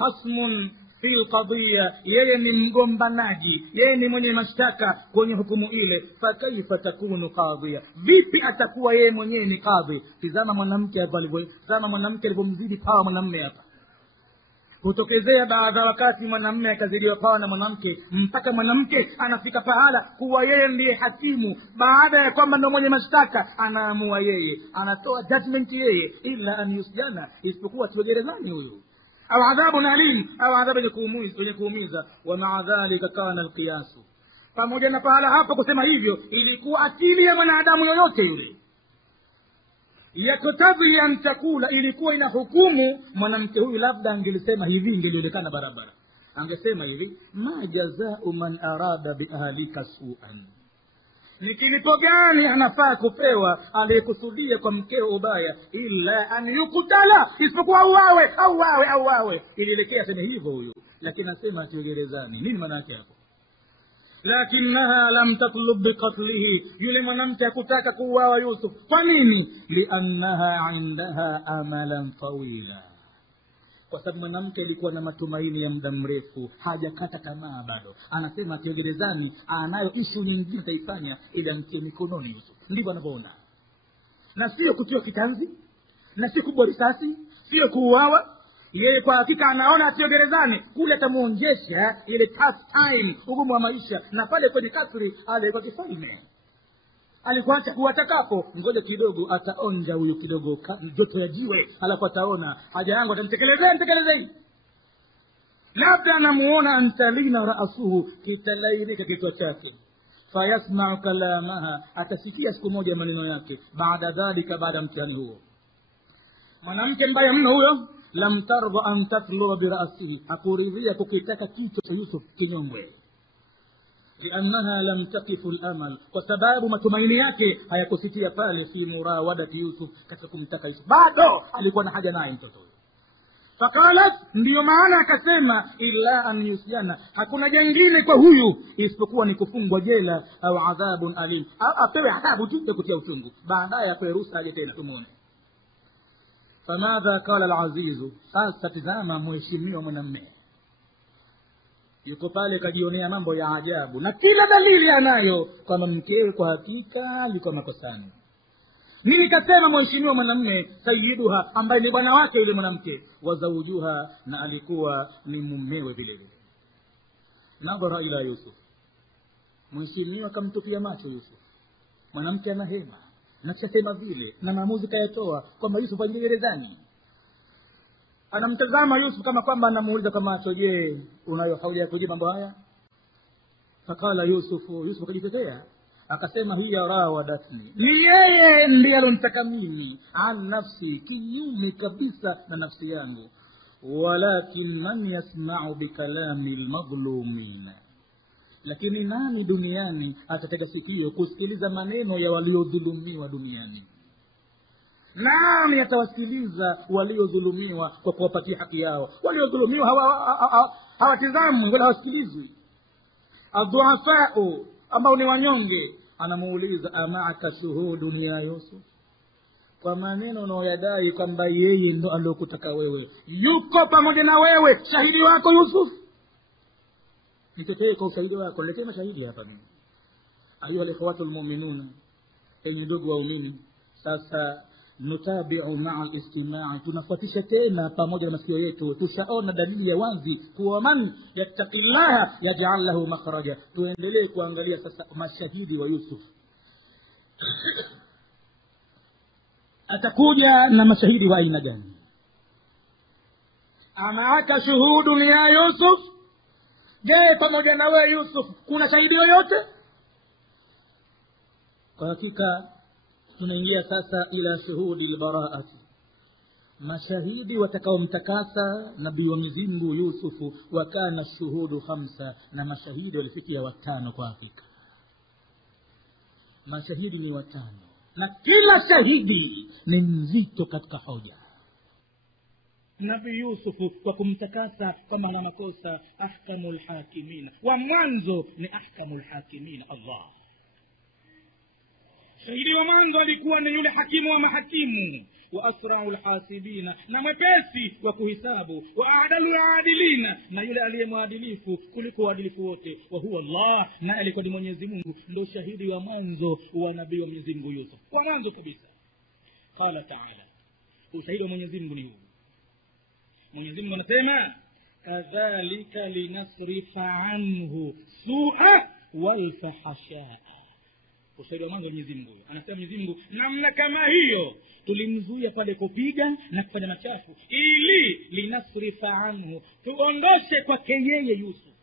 khasmun fil qadhiya, yeye ni mgombanaji, yeye ni mwenye mashtaka kwenye hukumu ile. Fakaifa takunu qadhiya, vipi atakuwa yeye mwenyewe ni qadhi? Tazama mwanamke alivyo, tazama mwanamke alivyomzidi pawa mwanamume hapa. Kutokezea baadhi wakati mwanamume akazidiwa pawa na mwanamke, mpaka mwanamke anafika pahala kuwa yeye ndiye hakimu, baada ya kwamba ndio mwenye mashtaka, anaamua yeye, anatoa judgment yeye, ila an yusjana, isipokuwa tiwe gerezani huyu, au adhabu alim, au adhabu yenye kuumiza. Wa ma'a dhalika kana alqiyasu, pamoja na pahala hapo kusema hivyo, ilikuwa akili ya mwanadamu yoyote yule yakutabi an takula, ilikuwa ina hukumu mwanamke huyu labda angelisema hivi, ingelionekana barabara, angesema hivi: ma jazau man arada bi ahlika su'an, ni kilipo gani anafaa kupewa aliyekusudia kwa mkeo ubaya, illa an yukutala, isipokuwa auawe. Ilielekea sema hivyo huyu, lakini anasema atiwe gerezani. Nini maana yake hapo? Lakinaha lam tatlub biqatlihi, yule mwanamke hakutaka kuuawa Yusuf. Kwa nini? Liannaha indaha amalan tawila, kwa sababu mwanamke alikuwa na matumaini ya muda mrefu, hajakata tamaa bado. Anasema atiwe gerezani, anayo issue nyingine taifanya ili amtie mikononi Yusuf. Ndivyo anavyoona, na sio kutiwa kitanzi, na sio kubwa risasi, sio kuuawa. Yeye kwa hakika anaona atiwe gerezani, kule atamuonjesha ile tough time, ugumu wa maisha. Na pale kwenye kasri alikuwa kifalme, alikuwa chakua atakapo, ngoja kidogo ataonja huyu kidogo joto ya jiwe, alafu ataona haja yangu atamtekelezea. Labda anamuona antalina raasuhu, kitalairika kichwa chake, fayasma'u kalamaha, atasikia siku moja maneno yake. Baada dhalika, baada mtihani huo, mwanamke mbaya mno huyo, lam tarda an tatluba birasihi, hakuridhia kukitaka kichwa cha Yusuf kinyongwe. Liannaha lam taqifu al-amal, kwa sababu matumaini yake hayakusitia pale fi murawadati Yusuf, katika kumtaka Yusuf, bado alikuwa na haja naye mtoto huyo. Faqalat, ndiyo maana akasema illa an yusjana, hakuna jingine kwa huyu isipokuwa ni kufungwa jela, au adhabun alim, au apewe adhabu tu ya kutia uchungu, baadaye apewe ruhusa aje tena tumuone. Famadha qala al-azizu, sasa tazama mheshimiwa mwanamume yuko pale kajionea mambo ya ajabu, na kila dalili anayo kwamba mkewe kwa hakika yuko makosani. Nini kasema mheshimiwa mwanamume? Sayyiduha, ambaye ni bwana wake yule mwanamke, wa zawjuha, na alikuwa ni mumewe vile vile. Nadhara ila Yusuf, mheshimiwa kamtupia macho Yusuf. Mwanamke anahema na chasema vile, na maamuzi kayatoa kwamba Yusuf aingie gerezani. Anamtazama Yusuf kama kwamba anamuuliza kwa macho, je, unayo haja ya kujibu mambo haya? Fakala Yusuf kajitetea akasema, hiya rawadatni, ni yeye ndiye alonitaka mimi, an nafsi, kinyume kabisa na nafsi yangu. Walakin man yasma'u bikalami almadhlumin, lakini nani duniani atatega sikio kusikiliza maneno ya waliodhulumiwa duniani? Nani atawasikiliza waliodhulumiwa kwa kuwapatia haki yao? Waliodhulumiwa hawatizamwi wala hawasikilizwi. Adhuafau, ambao ni wanyonge, anamuuliza, ama'aka shuhudun ya Yusuf, kwa maneno unaoyadai kwamba yeye ndo aliyokutaka wewe, yuko pamoja na wewe shahidi wako Yusuf? Nitetee kwa ushahidi wako, niletee mashahidi hapa mimi. Ayuha alikhwatul mu'minuna, enyi ndugu waumini, sasa nutabi'u ma'a al-istima'i, tunafuatisha tena pamoja na masikio yetu. Tushaona dalili ya wazi kuwa man yattaqillaha yaj'al lahu makhraja. Tuendelee kuangalia sasa mashahidi wa Yusuf. Atakuja na mashahidi wa aina gani? Amaaka shuhudun ya Yusuf, je, pamoja na wewe Yusuf kuna shahidi yoyote? Kwa hakika tunaingia sasa ila shuhudi albaraati, mashahidi watakaomtakasa nabii wa Mwenyezi Mungu Yusufu. Wa kana shuhudu 5, na mashahidi walifikia 5. Kwa hakika mashahidi ni 5, na kila shahidi ni mzito katika hoja. Nabii Yusufu kwa kumtakasa kama ana makosa, ahkamul hakimin, wa mwanzo ni ahkamul hakimin Allah. Shahidi wa mwanzo alikuwa ni yule hakimu wa mahakimu, wa asra'ul hasibina, na mwepesi wa kuhisabu, wa a'dalul adilina, na yule aliyemwadilifu kuliko waadilifu wote, wa huwa Allah, na alikuwa ni Mwenyezi Mungu. Ndio shahidi wa mwanzo wa nabii wa Mwenyezi Mungu Yusuf, wa mwanzo kabisa. Qala ta'ala, ushahidi wa Mwenyezi Mungu ni huu. Mwenyezi Mungu anasema kadhalika linasrifa anhu su'a wal fahsha. Ushahidi wa mwanzo wa Mwenyezi Mungu anasema Mwenyezi Mungu namna kama hiyo tulimzuia pale kupiga na kufanya machafu, ili linasrifa anhu, tuondoshe kwake yeye Yusuf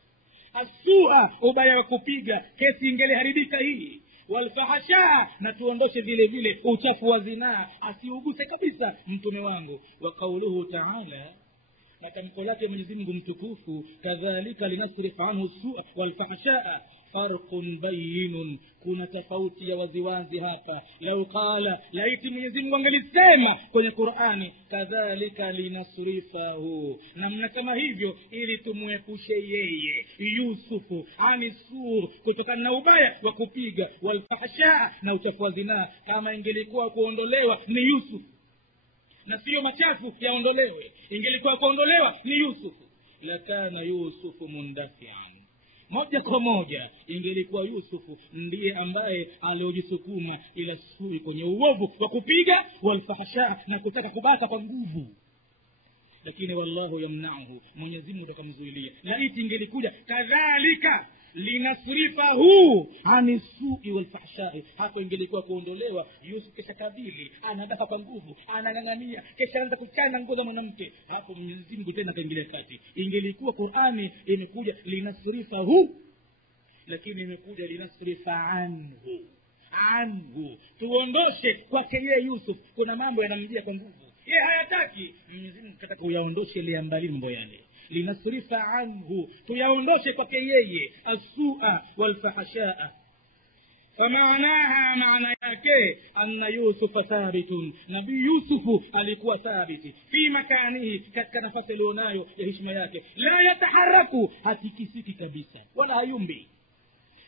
asua, ubaya wa kupiga, kesi ingeliharibika hii, walfahasha, na tuondoshe vile vile uchafu wa zinaa, asiuguse kabisa mtume wangu. Wa kauluhu ta'ala, na tamko lake Mwenyezi Mungu mtukufu, kadhalika linasrifa anhu su'a walfahsha, farqun bayinun, kuna tofauti ya waziwazi hapa. Lau qala, laiti Mwenyezi Mungu angelisema kwenye Qur'ani kadhalika linasrifahu, namna kama hivyo ili tumuepushe yeye Yusufu ani sur, kutokana na ubaya wa kupiga, walfahsha, na uchafu wa zinaa, kama ingelikuwa kuondolewa ni Yusuf na sio machafu yaondolewe, ingelikuwa kuondolewa ni Yusufu, lakana Yusufu mundafian, moja kwa moja ingelikuwa Yusufu ndiye ambaye aliojisukuma ila sui, kwenye uovu wa kupiga, walfahsha, na kutaka kubaka kwa nguvu. Lakini wallahu yamna'uhu, Mwenyezi Mungu akamzuilia. Laiti ingelikuja kadhalika linasrifahu ani su'i wal fahsha'i, hapo ingelikuwa kuondolewa Yusuf, kesha kabili anadaka kwa nguvu, anang'ang'ania, kesha anza kuchana ngoza mwanamke, hapo Mwenyezi Mungu tena kaingilia kati. Ingelikuwa Qur'ani imekuja linasrifahu, lakini imekuja linasrifa anhu, tuondoshe kwake yeye Yusuf. Kuna mambo yanamjia kwa nguvu, yeye hayataki, Mwenyezi Mungu kataka uyaondoshe ile mbali mambo yale. Linasrifa anhu, tuyaondoshe kwake yeye as-su'a wal fahsha'a. Famaanaha, maana yake anna Yusufa thabitun, nabii Yusufu alikuwa thabiti fi makanihi, katika nafasi alionayo ya heshima yake, la yataharaku, hatikisiki kabisa wala hayumbi.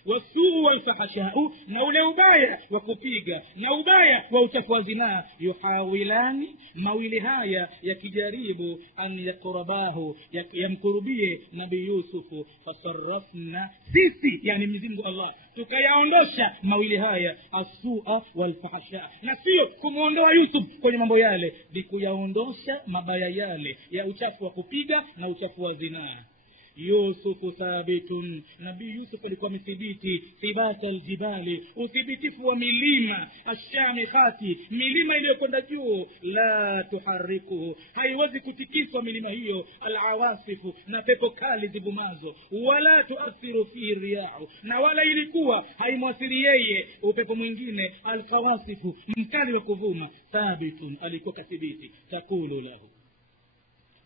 Wasuu walfahashau, na ule ubaya wa kupiga na ubaya wa uchafu wa zinaa, yuhawilani, mawili haya yakijaribu an yakurabahu, yamkurubie nabii Yusufu. Fasarrafna, sisi yani Mwenyezi Mungu Allah tukayaondosha mawili haya, asua walfahasha, na sio kumuondoa Yusuf kwenye mambo yale, bikuyaondosha mabaya yale ya uchafu wa kupiga na uchafu wa zinaa. Yusufu thabitun, nabii Yusuf alikuwa mthibiti, thibata aljibali, uthibitifu wa milima, ashamikhati, milima iliyokwenda juu, la tuharikuhu, haiwezi kutikiswa milima hiyo, alawasifu, na pepo kali zibumazo, wala tuathiru fi riyahu, na wala ilikuwa haimwathiri yeye upepo mwingine, alfawasifu, mkali wa kuvuma. Thabitun, alikuwa kathibiti. Takulu lahu,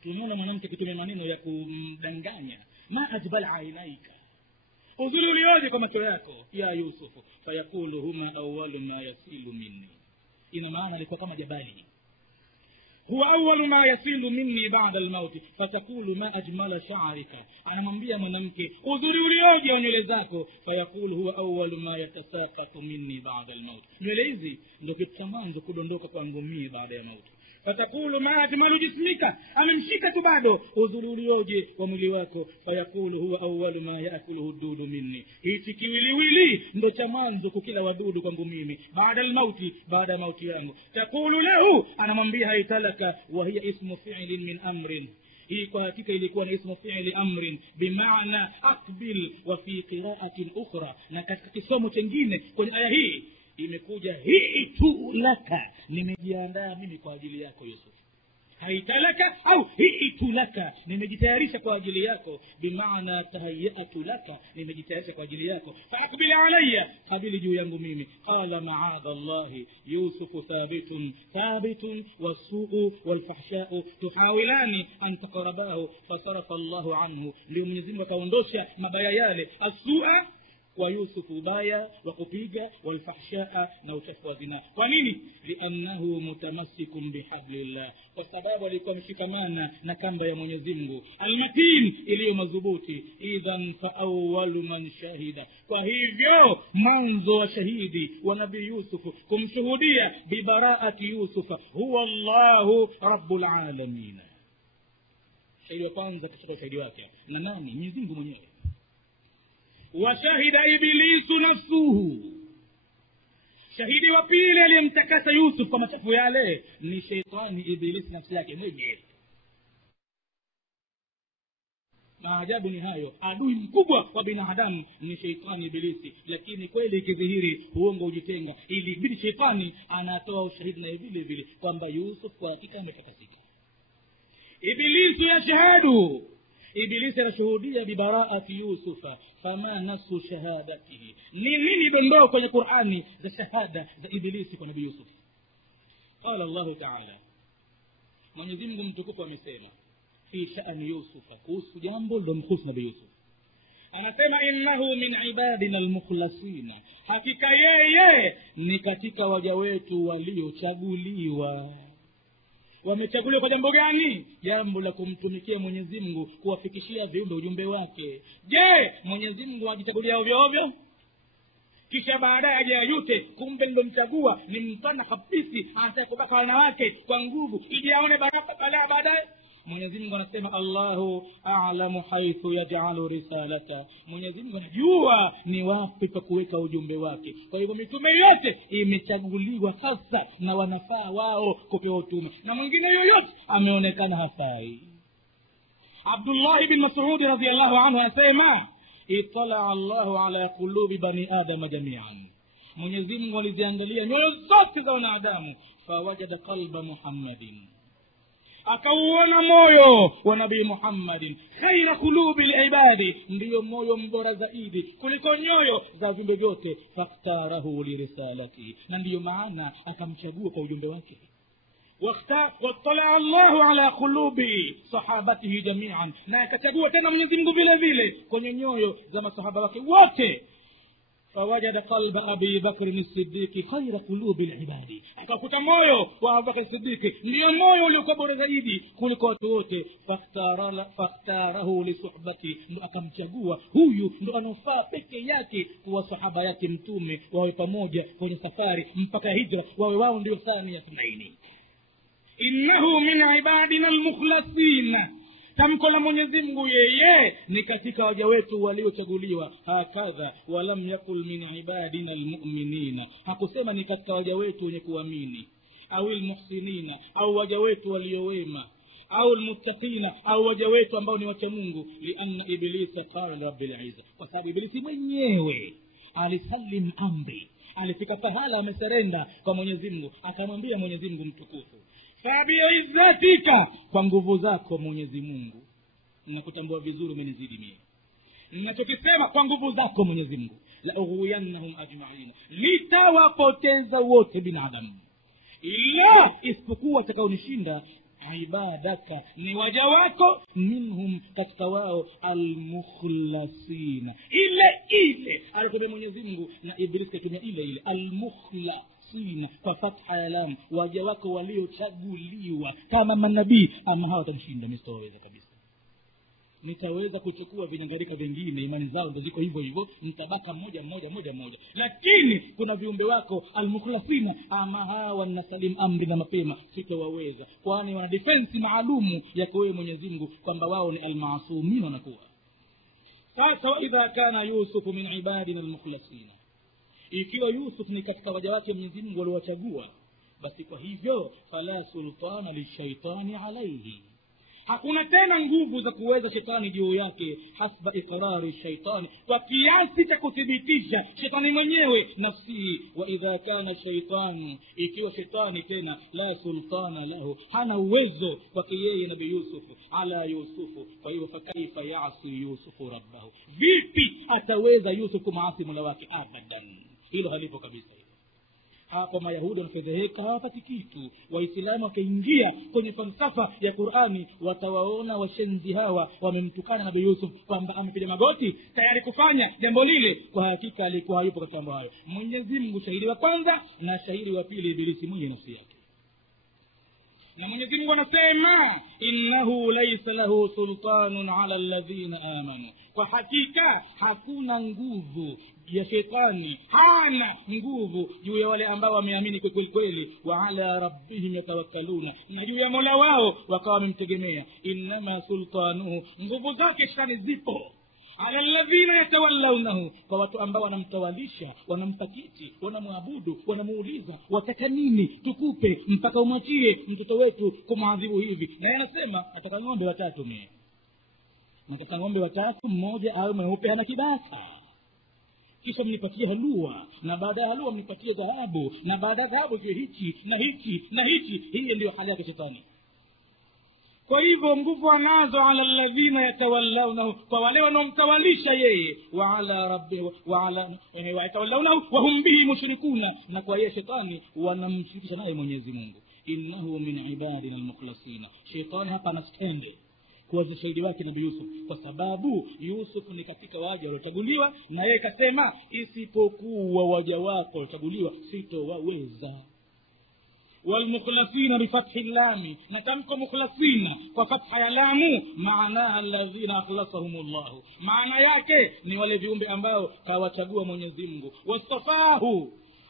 tumeona mwanamke kitumia maneno ya kumdanganya, ma ajbal ainaika, uzuri ulioje kwa macho yako ya Yusufu. Fayakulu huma awwalu ma yasilu minni, ina maana alikuwa kama jabali, huwa awwalu ma yasilu minni ba'da al-maut. Fatakulu ma ajmala sha'rika, anamwambia mwanamke uzuri ulioje wa nywele zako. Fayakulu huwa awwalu ma yatasaqatu minni ba'da al-maut, nywele hizi ndio kitu cha mwanzo kudondoka kwangu mimi baada ya mauti. Fatakulu ma ajmalu jismika, amemshika tu bado, uzuri ulioje wa mwili wako. Fayakulu huwa awwalu ma yaakuluhu dudu minni, hichi kiwiliwili ndo cha mwanzo kukila wadudu kwangu mimi baada al-mauti, baada ya mauti yangu. Takulu lahu, anamwambia haitalaka, wa hiya ismu fi'lin min amrin, hii kwa hakika ilikuwa ni ismu fi'li amrin, bimaana aqbil. Wa fi qira'atin ukhra, na katika kisomo kingine kwenye aya hii imekuja hii tu laka, nimejiandaa mimi kwa ajili yako Yusuf. Haitalaka au hii tu laka, nimejitayarisha kwa ajili yako, bimaana tahayyatu laka, nimejitayarisha kwa ajili yako. Faaqbil alayya, qabili juu yangu mimi. Qala ma'adha Allahi, Yusufu thabitun wasu'u walfahsha'u tuhawilani an taqrabahu, fasarafa Allahu anhu, ndio Mwenyezi Mungu akaondosha mabaya yale, asua kwa Yusuf ubaya wa kupiga, walfahshaa na uchafu wa zina. Kwa nini? Li'annahu mutamassikun bihablillah, kwa sababu alikuwa ameshikamana na kamba ya Mwenyezi Mungu almatin, iliyo madhubuti. Idhan fa awwalu man shahida, kwa hivyo mwanzo wa shahidi wa nabii Yusuf kumshuhudia bibaraati Yusuf huwa Allahu rabbul alamin. Shahidi wa kwanza kutoka shahidi wake na nani? Mwenyezi Mungu mwenyewe. Wa shahida iblisu nafsuhu, shahidi wa pili aliyemtakasa Yusuf kwa machafu yale ni shetani Ibilisi, nafsi yake mwenyewe. Maajabu ni hayo, adui mkubwa wa binadamu ni shetani Ibilisi. Lakini kweli ikidhihiri uongo ujitenga, ili ibidi shetani anatoa ushahidi na vile vile kwamba Yusuf kwa hakika ametakasika. Ibilisi yashhadu, Ibilisi anashuhudia bibaraati Yusufa, fama nasu shahadatihi. Ni nini dondoo kwenye Qur'ani za shahada za Ibilisi kwa nabii Yusuf? Qala Allah ta'ala, Mwenyezi Mungu mtukufu amesema fi sha'ani Yusufa, kuhusu jambo lilomhusu nabii Yusuf, anasema innahu min ibadina almukhlasina, hakika yeye ni katika waja wetu waliochaguliwa. Wamechaguliwa kwa jambo gani? Jambo la kumtumikia Mwenyezi Mungu, kuwafikishia viumbe ujumbe wake. Je, Mwenyezi Mungu ajichagulia ovyo ovyo kisha baadaye ajayute kumbe ndo mchagua ni mpana kabisa, anataka kubaka wanawake kwa nguvu ili aone baraka baadaye? Mwenyezi Mungu anasema Allahu a'lamu haythu yaj'alu risalata, Mwenyezi Mungu anajua ni wapi pa kuweka ujumbe wake. Kwa hivyo mitume yote imechaguliwa sasa na wanafaa wao kupewa utume, na mwingine yoyote ameonekana hafai. Abdullah ibn Mas'ud radhiyallahu anhu anasema itala Allahu ala qulubi bani adam jami'an, Mwenyezi Mungu aliziangalia nyoyo zote za wanadamu, fawajada qalba Muhammadin, akauona moyo wa nabii Muhammadin, khaira qulubil ibadi, ndiyo moyo mbora zaidi kuliko nyoyo za viumbe vyote, faktarahu lirisalati, na ndiyo maana akamchagua kwa ujumbe wake. Wattala Allahu ala qulubi sahabatihi jami'an, na akachagua tena Mwenyezi Mungu vile vile kwenye nyoyo za masahaba wake wote. Fawajada qalba Abi Bakr as-Siddiq khayra qulubil ibadi, akakuta moyo wa Abu Bakr as-Siddiq ndiyo moyo uliokuwa bora zaidi kuliko watu wote. Faktarahu li suhbati, ndo akamchagua huyu ndo anofaa peke yake kuwa sahaba yake mtume, wawe pamoja kwenye safari mpaka hijra, wawe wao ndio thani ya tumaini. Innahu min ibadina al-mukhlasin, tamko la Mwenyezi Mungu, yeye ni katika waja wetu waliochaguliwa. Hakadha walam yakul min ibadina almu'minina, hakusema ni katika waja wetu wenye kuamini, au almuhsinina, au waja wetu waliowema, au almuttaqina, au waja wetu ambao ni wacha Mungu. Lianna iblisa qala rabbil izza, kwa sababu Ibilisi mwenyewe alisalim amri, alifika pahala ameserenda kwa Mwenyezi Mungu, akamwambia Mwenyezi Mungu mtukufu, fabi'izzatika, kwa nguvu zako Mwenyezi Mungu, ninakutambua vizuri, umenizidi mimi, ninachokisema kwa nguvu zako Mwenyezi Mungu, la ughwiyannahum ajma'in, nitawapoteza wote binadamu, ila isipokuwa atakaonishinda ibadaka, ni waja wako, minhum, katika wao, almukhlasina, ile alikuwa Mwenyezi Mungu na Ibilisi katumia ile almukhlasina kwa fatha ya lam, waja wako waliochaguliwa kama manabii. Ama hawa watamshinda mistoweza kabisa, nitaweza kuchukua vinyangarika vingine, imani zao ndio ziko hivyo hivyo, nitabaka moja. Lakini kuna viumbe wako almukhlasina, ama hawa wanasalim amri na mapema, sitawaweza, kwani wana defense maalumu ya kwa Mwenyezi Mungu kwamba wao ni almaasumin wanakuwa. Sasa wa idha kana Yusuf min ibadina almukhlasina, ikiwa Yusuf ni katika waja wake Mwenyezi Mungu waliowachagua, basi kwa hivyo fala sultana lishaitani alayhi, hakuna tena nguvu za kuweza shetani juu yake, hasba iqrari shaitani, kwa kiasi cha kuthibitisha shetani mwenyewe nafsi. Wa idha kana shaitanu, ikiwa shetani tena la sultana lahu, hana uwezo kwa yeye nabii Yusuf ala Yusufu, kwa hiyo fakaifa ya'si Yusufu rabbahu, vipi ataweza Yusuf kumaasi mola wake? Abadan, hilo halipo kabisa. hapo mayahudi wanafedheheka, hawapati kitu. Waislamu wakaingia kwenye falsafa ya Qur'ani, watawaona washenzi hawa wamemtukana Nabii Yusuf kwamba amepiga magoti tayari kufanya jambo lile. Kwa hakika alikuwa hayupo katika mambo hayo. Mwenyezi Mungu shahidi wa kwanza, na shahidi wa pili Ibilisi mwenye nafsi yake. Na Mwenyezi Mungu anasema innahu laysa lahu sultanun ala alladhina amanu, kwa hakika hakuna nguvu ya shetani, hana nguvu juu ya wale ambao wameamini kweli kweli. Wa ala rabbihim yatawakkaluna, na juu ya Mola wao wakawa wamemtegemea. Inma sultanuhu, nguvu zake shetani zipo ala alladhina yatawallawnahu, kwa watu ambao wanamtawalisha, wanampa kiti, wanamwabudu, wanamuuliza wataka nini tukupe mpaka umwachie mtoto wetu kumwadhibu hivi. Na yeye anasema nataka ng'ombe watatu, mimi nataka ng'ombe watatu, mmoja awe mweupe hana kibaka, kisha mnipatie halua, na baada ya halua mnipatie dhahabu, na baada ya dhahabu iwe hichi na hichi na hichi. Hii ndio hali ya shetani. Kwa hivyo nguvu anazo ala alladhina yatawallawnahu, kwa wale wanaomtawalisha yeye. Wa ala rabbi wa ala yatawallawnahu wa hum bihi mushrikuna, na kwa yeye shetani wanamshirikisha naye Mwenyezi Mungu. Innahu min ibadina almukhlasina, shetani hapa anastende kwa shahidi wake Nabii Yusuf, kwa sababu Yusuf ni katika waja waliochaguliwa, na yeye kasema isipokuwa waja wako waliochaguliwa sitowaweza. والمخلصين بفتح اللام, نتمكم مخلصين وفتح اللام معناها الذين أخلصهم الله, معنى yake ni wale viumbe ambao kawachagua Mwenyezi Mungu.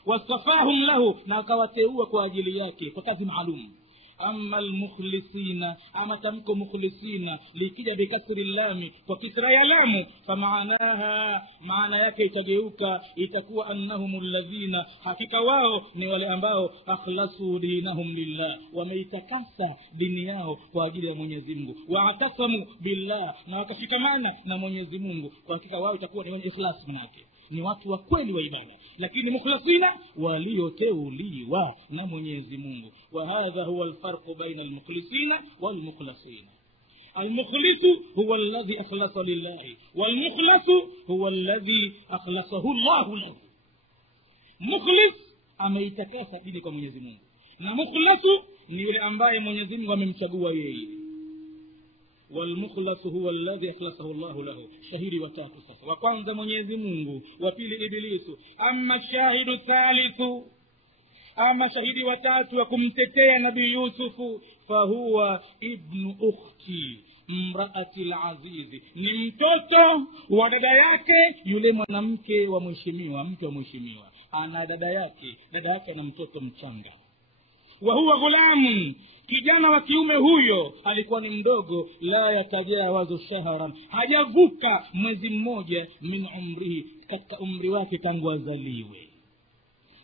wasafahum lahu, na akawateua kwa ajili yake kwa kazi maalum. amma almukhlisina, ama tamko mukhlisina likija bikasri lami, kwa kisra ya lamu, famaanaha, maana yake itageuka itakuwa annahum alladhina, hakika wao ni wale ambao akhlasu dinahum lillah, wameitakasa dini yao kwa ajili ya Mwenyezi Mungu. Wa'tasamu billah, na wakashikamana na Mwenyezi Mungu. Kwa hakika wao itakuwa ni wenye ikhlas, manake ni watu wa kweli wa ibada. Lakini mukhlasina walioteuliwa na Mwenyezi Mungu. Wa hadha huwa alfarqu baina almukhlisina walmukhlasina. المخلص هو الذي أخلص لله, والمخلص هو الذي أخلصه الله له. مخلص ameitakasa dini kwa Mwenyezi Mungu, na mukhlasu ni yule ambaye Mwenyezi Mungu amemchagua yeye. والمخلص هو الذي أخلصه الله له. shahidi watatu sasa, wa kwanza Mwenyezi Mungu, wa pili Ibilisu. Amma shahidu thalithu, ama shahidi watatu wa kumtetea Nabii Yusufu, fahuwa ibnu ukhti mraati al-azizi, ni mtoto wa dada yake yule mwanamke wa mheshimiwa, mke wa mheshimiwa. Ana dada yake ana mtoto mchanga. wa huwa ghulamun, kijana wa kiume huyo alikuwa ni mdogo. la yatajawazu shahran, hajavuka mwezi mmoja. min umrihi, katika umri wake tangu azaliwe.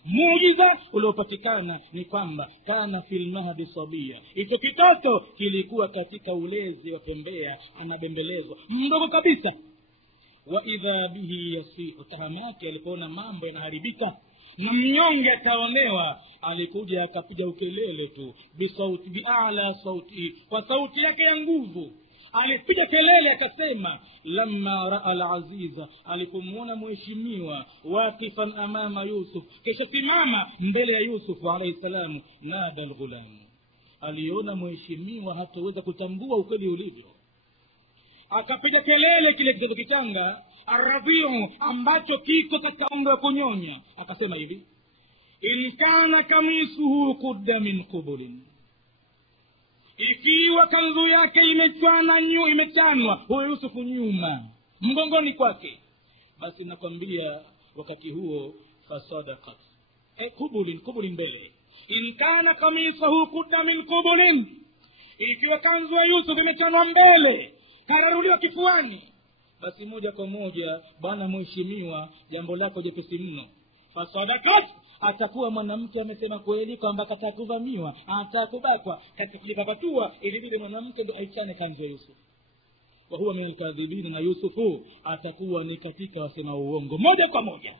Muujiza uliopatikana ni kwamba kana fil mahdi sabia, hicho kitoto kilikuwa katika ulezi wa pembea, anabembelezwa mdogo kabisa. wa idha bihi yasihu, tahamaki alipoona mambo yanaharibika na mnyonge ataonewa, alikuja akapiga ukelele tu, bisauti bi'ala sauti, kwa sauti yake ya nguvu alipiga kelele akasema, lamma raa al-aziza, alipomuona mheshimiwa wakifan amama Yusuf, kisha simama mbele ya Yusuf alayhi salam, nada al-ghulam, aliona mheshimiwa hataweza kutambua ukweli ulivyo, akapiga kelele kile kitoto kichanga arradhiu, ambacho kiko katika umri wa kunyonya, akasema hivi, in kana kamisuhu qudda min qubulin, ikiwa kanzu yake imechanwa huyo Yusufu nyuma mgongoni kwake, basi nakwambia wakati huo fasadaqat. Qubulin mbele. in kana kamisuhu qudda min qubulin, ikiwa kanzu ya Yusuf imechanwa mbele kararuliwa kifuani, basi moja kwa moja bwana mheshimiwa, jambo lako jepesi mno. Fasadaqat, atakuwa mwanamke amesema kweli kwamba katakuvamiwa, atakubakwa, katika kulipapatua ilibidi mwanamke ndo aichane kanzu ya Yusuf. wa huwa min al-kadhibin, na Yusufu atakuwa ni katika wasema uongo moja kwa moja.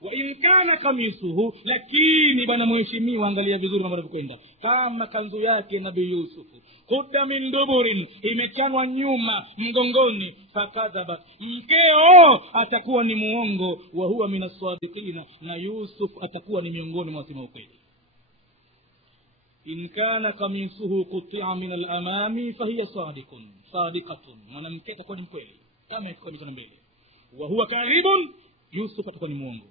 wa in kana kamisuhu, lakini bwana mheshimiwa, angalia vizuri mambo yanavyokwenda, kama kanzu yake nabii Yusufu, kudda min duburin, imechanwa nyuma mgongoni, fakadhabat, mkeo atakuwa ni muongo, wa huwa minas sadiqina, na Yusuf atakuwa ni miongoni mwa wasema ukweli. In kana kamisuhu quti'a min al-amami fahiya sadiqatun, mwanamke atakuwa ni mkweli kama iko mikono mbele, wa huwa kadhibun, Yusuf atakuwa ni muongo.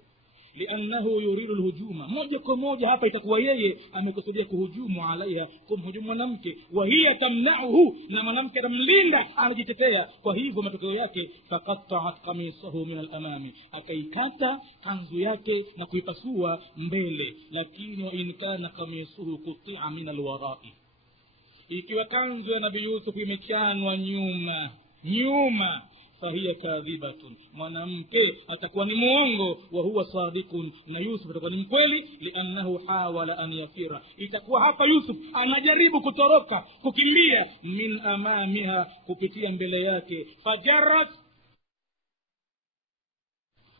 Liannahu yuridu alhujuma, moja kwa moja hapa itakuwa yeye amekusudia kuhujumu alaiha, kumhujumu mwanamke, wa hiya tamna'uhu, na mwanamke anamlinda, anajitetea. Kwa hivyo matokeo yake faqatta'at qamisahu min al-amami, akaikata kanzu yake na kuipasua mbele. Lakini wa in kana qamisuhu quti'a min al-wara'i, ikiwa kanzu ya nabii Yusuf imechanwa nyuma fahiya kadhibatun, mwanamke atakuwa ni muongo, wa huwa sadiqun, na Yusuf atakuwa ni mkweli. Liannahu hawala an yafira, itakuwa hapa Yusuf anajaribu kutoroka, kukimbia, min amamiha, kupitia mbele yake, fajarrat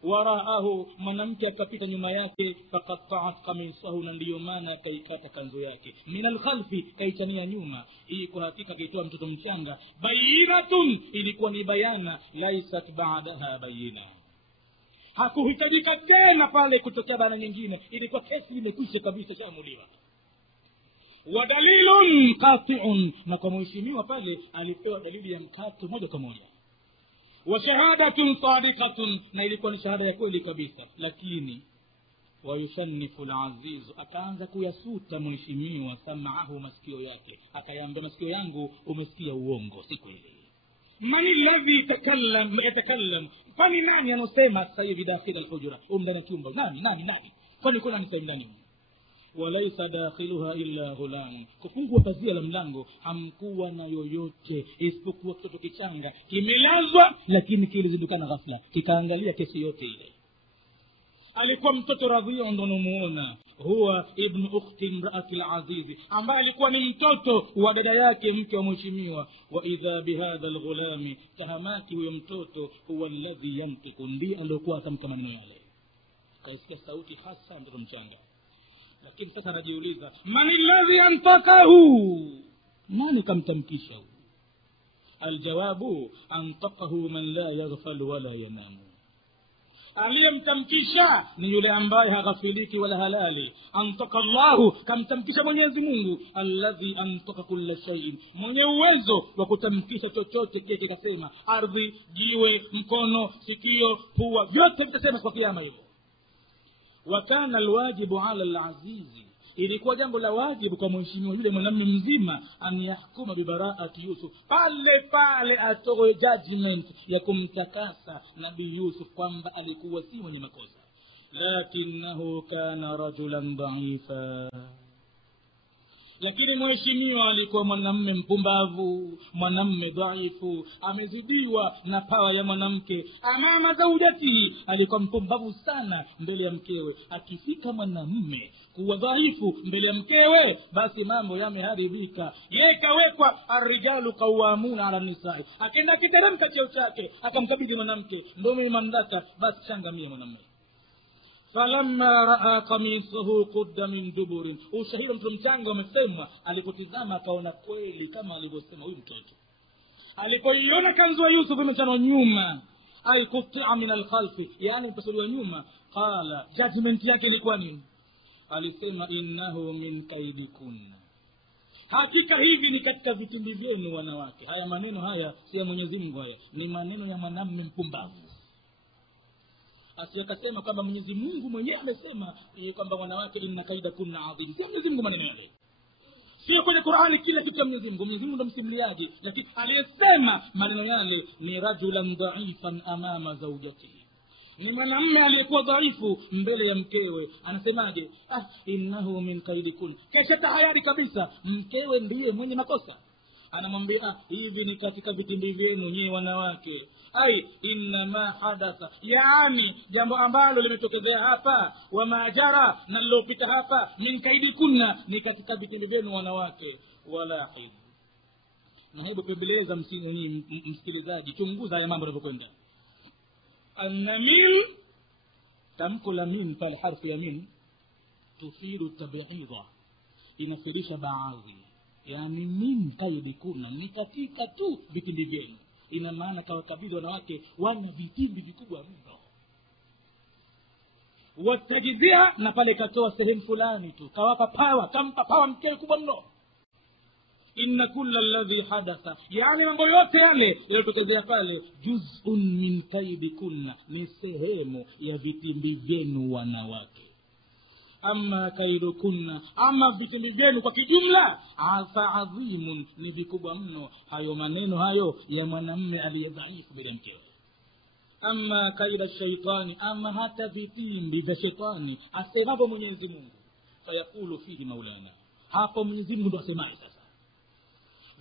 waraahu, mwanamke akapita nyuma yake, faqatta'at qamisahu, na ndiyo maana akaikata kanzu yake, min alkhalfi, kaichania nyuma. Hii kwa hakika kaitoa mtoto mchanga, bayinatun, ilikuwa ni bayana, laisat ba'daha bayina, hakuhitajika tena pale kutokea bana nyingine, ilikuwa kesi imekwisha kabisa, shamuliwa. Wa dalilun qati'un, na kwa mheshimiwa pale alipewa dalili ya mkato moja kwa moja. Wa shahadatun sadiqatun, na ilikuwa ni shahada ya kweli kabisa. Lakini wa yusannifu al-aziz, akaanza kuyasuta mheshimiwa sam'ahu, masikio yake, akayaambia masikio yangu umesikia uongo, si kweli. Man alladhi yatakallam, kwani nani anosema sasa hivi dakhil al-hujra, ndani chumba, nani kwani kuna msaidizi ndani? Walaysa dakhiluha illa ghulam, kufungua pazia la mlango hamkuwa na yoyote isipokuwa kitoto kichanga kimelazwa, lakini kilizindukana ghafla kikaangalia kesi yote ile. Alikuwa mtoto radhiyo, ndo namuona, huwa ibn ukhti imraati al-aziz, ambaye alikuwa ni mtoto wa dada yake mke wa mheshimiwa. Wa idha bihadha al-ghulami, tahamaki huyo mtoto, huwa alladhi yantiqu, ndiye alikuwa atamka maneno yale, kaisikia sauti hasa mtoto mchanga. Lakini sasa anajiuliza, man alladhi antaqahu, nani kamtamkisha? Aljawabu, antaqahu man la yaghfal wala yanamu, aliyemtamkisha ni yule ambaye haghafiliki wala halali. Antaka Allahu, kamtamkisha Mwenyezi Mungu, alladhi antaka kulla shay'in, mwenye uwezo wa kutamkisha chochote kile. Kikasema ardhi, jiwe, mkono, sikio, pua, vyote vitasema kwa kiyama hivyo. Wa kana alwajibu ala alazizi, ilikuwa jambo la wajibu kwa mheshimiwa yule mwanamume mzima, an yahkuma bi bara'ati Yusuf, pale atoe judgment ya kumtakasa nabii Yusuf kwamba alikuwa si mwenye makosa. Lakinahu kana rajulan dha'ifa, lakini mheshimiwa alikuwa mwanamume mpumbavu, mwanamume dhaifu, amezidiwa na pawa ya mwanamke. Amama zaujati, alikuwa mpumbavu sana mbele ya mkewe. Akifika mwanamume kuwa dhaifu mbele ya mkewe, basi mambo yameharibika. Yeye kawekwa arrijalu qawwamuna ala nisaa, akaenda kiteremka cheo chake, akamkabidhi mwanamke, ndio mimi mamlaka, basi changamia mwanamume. Falamma raa qamisuhu qudda min duburin, ushahidi mtu mchanga umesemwa, alipotizama akaona kweli kama alivyosema huyu mtoto. Alipoiona kanzu ya Yusuf imechanwa nyuma, ay qut'a min al-khalfi, yani mpasuliwa nyuma, qala, judgment yake ilikuwa nini? Alisema, innahu min kaidikunna, hakika hivi ni katika vitimbi vyenu wanawake. Haya maneno haya si ya Mwenyezi Mungu, haya ni maneno ya mwanamume mpumbavu. Asiyakasema kwamba Mwenyezi Mungu mwenyewe amesema kwamba wanawake inna kaidakunna adhim, si Mwenyezi Mungu maneno yale, sio kwenye Qur'ani kila kitu cha Mwenyezi Mungu. Mwenyezi Mungu ndo msimuliaji, lakini aliyesema maneno yale ni rajulan dha'ifan amama zawjatihi, ni mwanamume aliyekuwa dhaifu mbele ya mkewe. Anasemaje? Innahu min kaidikun, kesha tahayari kabisa, mkewe ndiye mwenye makosa. Anamwambia hivi ni katika vitimbi vyenu nyinyi wanawake. Ai inna ma hadatha, yani jambo ambalo limetokezea hapa, wa majara, na lilopita hapa, min kaidikunna, ni katika vitimbi vyenu wanawake. Wala hid, na hebu pembeleza msikilizaji, chunguza haya mambo yanavyokwenda. An-namin, tamko la min pale harfu ya min tufidu tab'idha, inafirisha baadhi, yani min kaidi kuna ni katika tu vitimbi vyenu. Ina maana kawakabidhi wanawake wana vitimbi vikubwa mno. Watajizia, na pale katoa sehemu fulani tu, kawapa pawa, kampa pawa mkewe kubwa mno. Inna kulla alladhi hadatha, yani mambo yote yale yaliyotokezea pale, juz'un min kaidi kunna, ni sehemu ya vitimbi vyenu wanawake. Amma kaidu kunna, ama vitimbi vyenu kwa kijumla, alfa adhimun, ni vikubwa mno. Hayo maneno hayo ya mwanamume aliyedhaifu bila mkewe. Amma kaida shaitani, ama hata vitimbi vya shetani asemapo Mwenyezi Mungu, fayakulu fihi maulana, hapo Mwenyezi Mungu ndo asemaye sasa.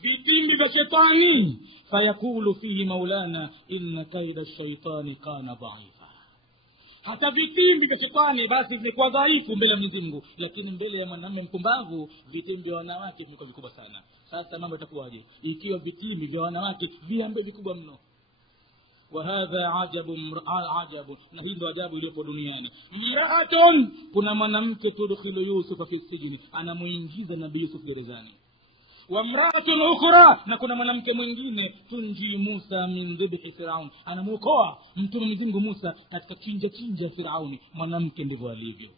Vitimbi vya shetani, fayakulu fihi maulana inna kaida shaitani kana dhaifa. Hata vitimbi vya shetani basi vimekuwa dhaifu mbele ya Mwenyezi Mungu, lakini mbele ya mwanamume mpumbavu vitimbi vya wanawake vimekuwa vikubwa sana. Sasa mambo yatakuwaje ikiwa vitimbi vya wanawake viambe vikubwa mno? Wa hadha ajabu, na hii ndio ajabu iliyopo duniani. Mraatun, kuna mwanamke tudkhilu Yusufa fi sijni, anamuingiza Nabii Yusuf gerezani. Wa mraatun ukhra, na kuna mwanamke mwingine tunji Musa min dhibhi Firaun, anamuokoa mtume Mungu Musa katika chinja Firauni. Mwanamke ndivyo alivyo.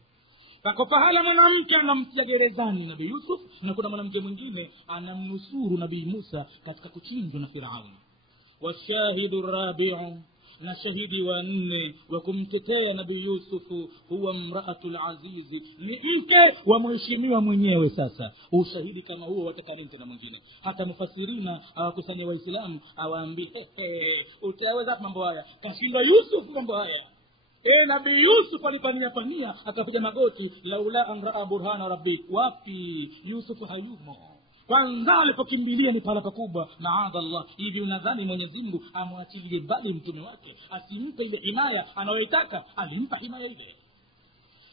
Pako pahala mwanamke anamtia gerezani Nabii Yusuf, na kuna mwanamke mwingine anamnusuru Nabii Musa katika kuchinjwa na Firauni. Washahidu rabi'u, na shahidi wa 4 wa kumtetea Nabii Yusufu, huwa mraatul azizi, ni mke wa mheshimiwa mwenyewe. Sasa ushahidi kama huo watakanini tena mwingine? Hata mufasirina awakusanya waislamu awaambie, utaweza mambo haya? Kashinda Yusuf mambo haya. Nabii Yusuf alipania akapiga magoti, laula an raa burhana rabbi. Wapi? Yusuf hayumo. Kwanza alipokimbilia ni pala pakubwa, maadha Allah. Hivi unadhani Mwenyezi Mungu amwachilie bali mtume wake asimpe ile himaya anayoitaka? Alimpa himaya ile.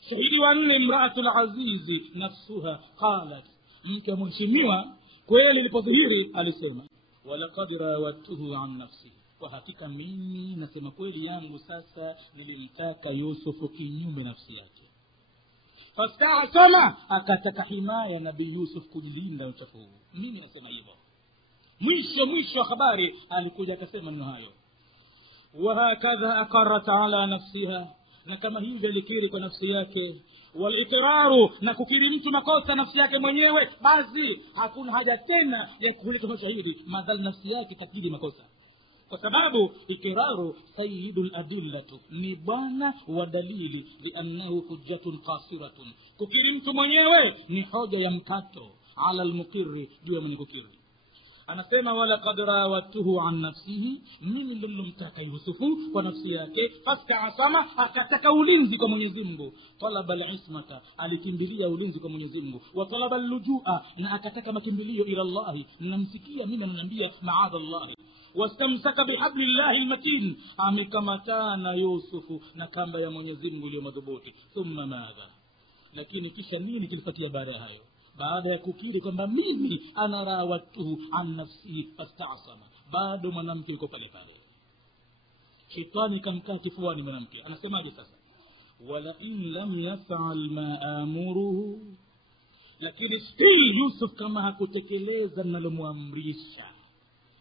Shahidi wa 4, mraatul azizi nafsuha qalat, mke mheshimiwa kweli ilipodhihiri alisema, walaqad rawatuhu an nafsi, kwa hakika mimi nasema kweli yangu sasa nilimtaka Yusufu kinyume nafsi yake. Fastasama, akataka himaya Nabii Yusuf kujilinda uchafu huu. Mimi nasema hivyo. Mwisho habari alikuja akasema neno hayo. Wa hakadha aqarrat ala nafsiha, na kama hivi alikiri kwa nafsi yake. Wal iqraru, na kukiri mtu makosa nafsi yake mwenyewe, basi hakuna haja tena ya kuleta shahidi madhal nafsi yake kakiri makosa. Kwa sababu ikraru sayyidul adillatu, ni bwana wa dalili, liannahu hujjatun qasiratun, kukiri mtu mwenyewe ni hoja ya mkato, ala almuqirri, juu ya mwenye kukiri. Anasema wala qad rawatuhu an nafsihi, mimi nilimtaka Yusufu kwa nafsi yake. Fastasama, akataka ulinzi kwa Mwenyezi Mungu. Talaba al-ismata, alikimbilia ulinzi kwa Mwenyezi Mungu. Wa talaba al-lujua, na akataka makimbilio ila Allah. Ninamsikia mimi ananiambia maadha Allah. Wastamsaka bihablillahi almatin, amekamatana Yusufu na kamba ya Mwenyezi Mungu iliyo madhubuti. Thumma madha, lakini kisha nini kilifuatia baada ya hayo? Baada ya kukiri kwamba mimi ana rawatuhu an nafsi fastasama, bado mwanamke yuko pale pale. Shetani kamkaa kifuani mwanamke. Anasemaje sasa? Wala in lam yaf'al ma amuruhu, lakini still Yusuf kama hakutekeleza ninalomwamrisha,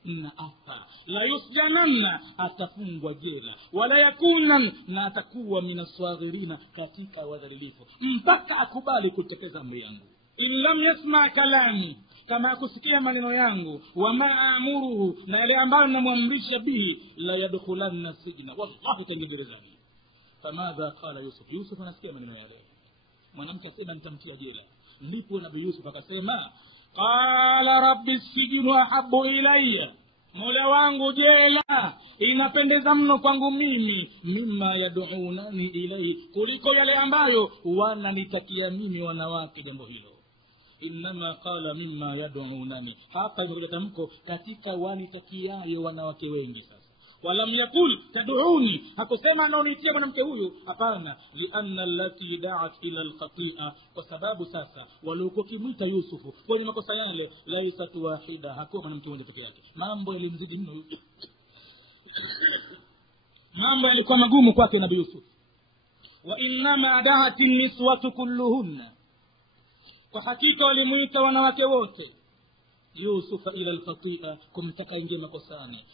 na apa la yusjananna, atafungwa jela. Wala yakunan, na atakuwa minaswaghirina, katika wadhalilifu, mpaka akubali kutekeleza amri yangu. In lam yasma kalami, kama akusikia maneno yangu, wa maamuruhu, na yale ambayo namwamrisha bihi, la yadkhulanna sijna, wallahi tangerezani. Famadha qala Yusuf anasikia maneno yale, mwanamke asema nitamtia jela. Ndipo Nabii Yusuf akasema, qala rabbi sijnu ahabbu ilayya, mola wangu jela inapendeza mno kwangu mimi, mimma yad'unani ilayhi, kuliko yale ambayo wananitakia mimi wanawake jambo hilo. Inma qala mimma yad'unani, hapa imekuja tamko katika wanitakiayo wanawake wengi. Sasa walam yakul tad'uni, hakusema anaonitia mwanamke huyu, hapana. Lianna allati da'at ila alqati'a, kwa sababu sasa waliokuwa kimuita Yusufu kwenye makosa yale, laisat wahida, hakuwa mwanamke mmoja pekee yake. Mambo yalimzidi mno, mambo yalikuwa magumu kwake Nabii Yusuf. Wa inma da'at an-niswatu kulluhunna, kwa hakika walimuita wanawake wote yusufa ila alkhati'a, kumtaka ingie makosani.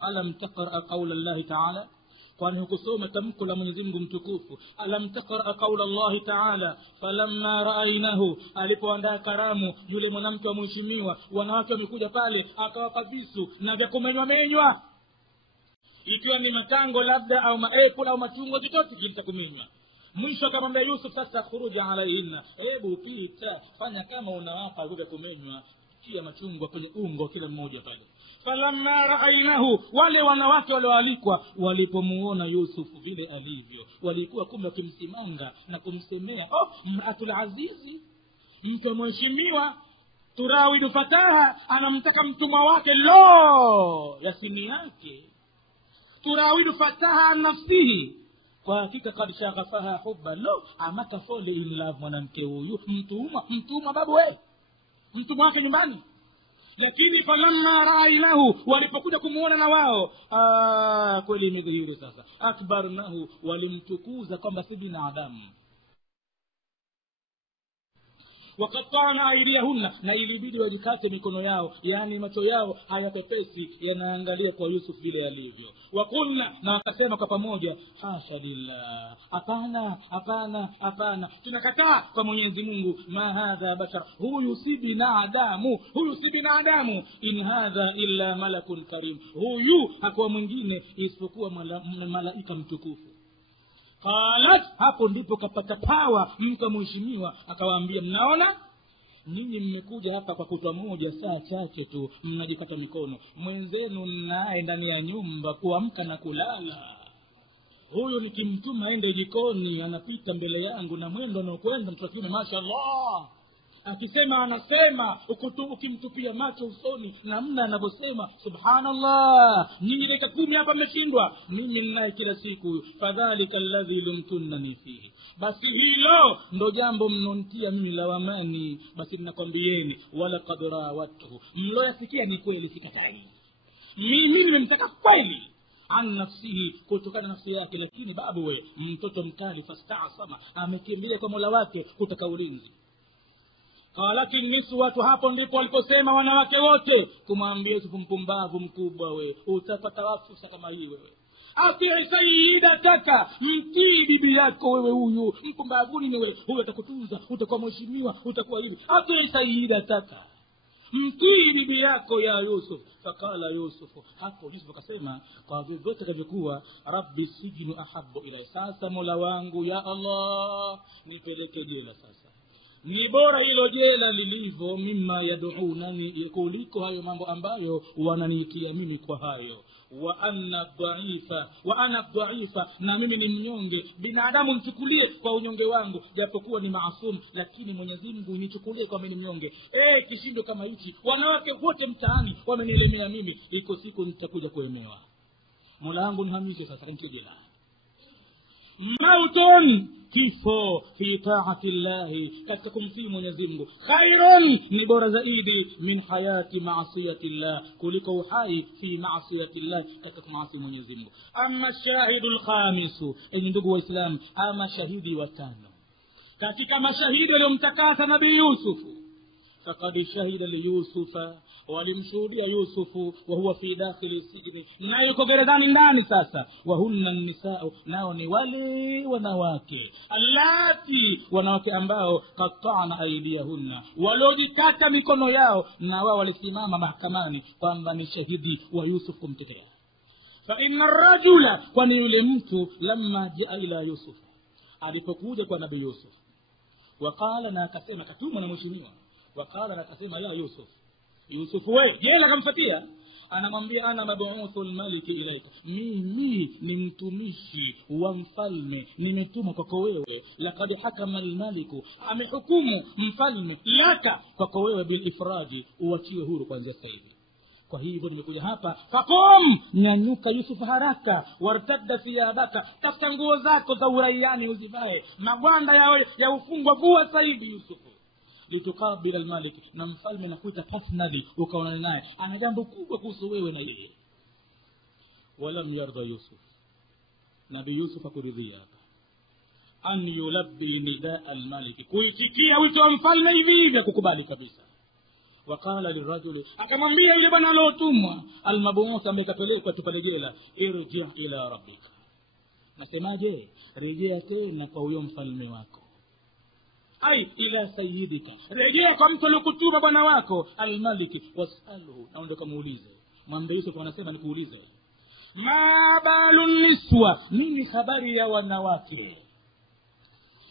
Alam taqra qawla Allah ta'ala, kwani hukusoma tamko la Mwenyezi Mungu mtukufu. Alam taqra qawla Allah ta'ala, falamma ra'aynahu, alipoandaa karamu yule mwanamke wa mheshimiwa, wanawake wamekuja pale, akawapa visu na vya kumenywa, ikiwa ni matango labda au maapple au machungwa, chochote kitakumenywa. Mwisho akamwambia Yusuf, sasa khuruja alayhinna, hebu pita, fanya kama unawapa vya kumenywa, kia machungwa kwenye ungo kila mmoja pale. Falamma ra'aynahu, wale wanawake walioalikwa walipomuona Yusuf vile alivyo, walikuwa kumbe wakimsimanga na kumsemea, mratul azizi, mtu mheshimiwa, turawidu fataha, anamtaka mtumwa wake, yasini yake, turawidu fataha nafsihi, kwa hakika kad shaghafaha hubba, amata fall in love mwanamke huyu, mtumwa babu wewe, mtumwa wake nyumbani. Lakini falamma ra'aynahu, walipokuja kumuona na wao, kweli imedhihiri sasa, akbarnahu, walimtukuza kwamba si binadamu. Waqatta'na aydiyahunna, na ilibidi wajikate mikono yao, yani macho yao hayapepesi, yanaangalia kwa Yusuf vile alivyo. Wakulna, na wakasema kwa pamoja, hasha lillah, hapana, tunakataa kwa Mwenyezi Mungu, ma hadha bashar, huyu si binadamu, in hadha illa malakun karim, huyu hakuwa mwingine isipokuwa malaika mtukufu. Qalat, hapo ndipo kapata pawa mtu mheshimiwa, akawaambia, mnaona ninyi mmekuja hapa kwa kutwa moja, saa chache tu mnajikata mikono, mwenzenu naye ndani ya nyumba kuamka na kulala. Huyu nikimtuma aende jikoni, anapita mbele yangu na mwendo anaokwenda mtakime, mashaallah, akisema anasema, ukimtupia macho usoni namna anavyosema, subhanallah, nyinyi dakika 10 hapa mmeshindwa, mimi ninaye kila siku. Fadhalika alladhi lumtunani fihi, basi hilo ndo jambo mnontia mimi lawamani, basi ninakwambieni, wala qad rawatuhu, mloyasikia ni kweli, sikatai, mimi nimemtaka kweli, an nafsihi, kutokana nafsi yake, lakini babu we mtoto mkali, fastasama, amekimbilia kwa Mola wake kutaka ulinzi. Lakini nisu watu, hapo ndipo waliposema wanawake wote kumwambia Yusuf, mpumbavu mkubwa we, utapata wafusa kama hii wewe, ati sayyida kaka, mtii bibi yako wewe, huyu mpumbavuni ni wewe, huyu atakutunza, utakuwa mheshimiwa, utakuwa hivi, ati sayyida kaka, mtii bibi yako ya Yusuf. Fakala Yusuf, hapo Yusuf akasema, kwa vyovyote kavyokuwa, rabbi sijnu ahabbu ilay, sasa Mola wangu ya Allah, nipeleke jela sasa, ni bora hilo jela lilivyo, mimma yad'unani, kuliko hayo mambo ambayo wananiitia mimi kwa hayo. Wa ana dhaifa, na mimi ni mnyonge, binadamu mchukulie kwa unyonge wangu, japokuwa ni maasum, lakini Mwenyezi Mungu nichukulie kwa mimi mnyonge. Kishindo kama hichi, wanawake wote mtaani wamenielemea mimi, iko siku nitakuja kuemewa. Mola wangu nihamishe sasa nje jela. Mautun, kifo, fi ta'ati llahi, katika kumtii Mwenyezi Mungu, khairun, ni bora zaidi, min hayati ma'siyati llah, kuliko uhai fi ma'siyati llah, katika kumasi Mwenyezi Mungu. Amma shahidul khamisu, ndugu wa Islam, ama shahidi wa 5 katika mashahidi waliomtakasa Nabii Yusufu, faqad shahida li Yusufa, walimshuhudia Yusufu wa huwa fi dakhili sijni, na yuko gerezani ndani sasa. Wa hunna nisao, nao ni wale wanawake, allati, wanawake ambao qatta'na aydiyahunna, walojikata mikono yao, na wao walisimama mahakamani kwamba ni shahidi wa Yusuf kumtetea. Fa inna ar-rajula, kwani yule mtu, lamma jaa ila Yusuf, alipokuja kwa Nabii Yusuf, waqala, na akasema, katumwa na mheshimiwa, waqala, na akasema, ya Yusuf we, jela kamfatia, anamwambia, ana mabu'uthul maliki ilaika, mimi ni mtumishi wa mfalme, nimetumwa kwako wewe. Laqad hakama almaliku, amehukumu mfalme laka, kwako wewe, bil ifraji, uachiwe huru kuanzia sasa hivi. Kwa hivyo nimekuja hapa, fakum, nyanyuka Yusuf haraka, wartadda thiyabaka, tafuta nguo zako za uraiani uzivae, magwanda ya ufungwa vua sasa hivi Yusuf, litukabila almalik, na mfalme nakuita personally ukaonana naye, ana jambo kubwa kuhusu wewe na yeye. Walam yarda Yusuf, Nabii Yusuf akuridhia hapa, an yulabbi nidaa almaliki, kuitikia wito wa mfalme hivi kukubali kabisa. Wakala lirajuli, akamwambia yule bwana alotumwa almabuuth ambaye kapelekwa tupale jela, irji' ila rabbika, nasemaje, rejea tena kwa huyo mfalme wako, ai ila sayyidika, rejea kwa mtu aliyokutuma bwana wako almaliki, wasalhu, na ndio kamuulize. Mwambie Yusuf anasema nikuulize, ma balun niswa, nini habari ya wanawake